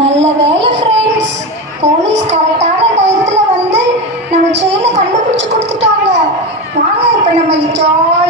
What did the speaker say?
நல்ல வேலை friends, police கரெக்டான டயத்தில் வந்து நம்ம செயினை கண்டுபிடிச்சி கொடுத்துட்டாங்க. வாங்க இப்போ நம்ம ஜாலியாக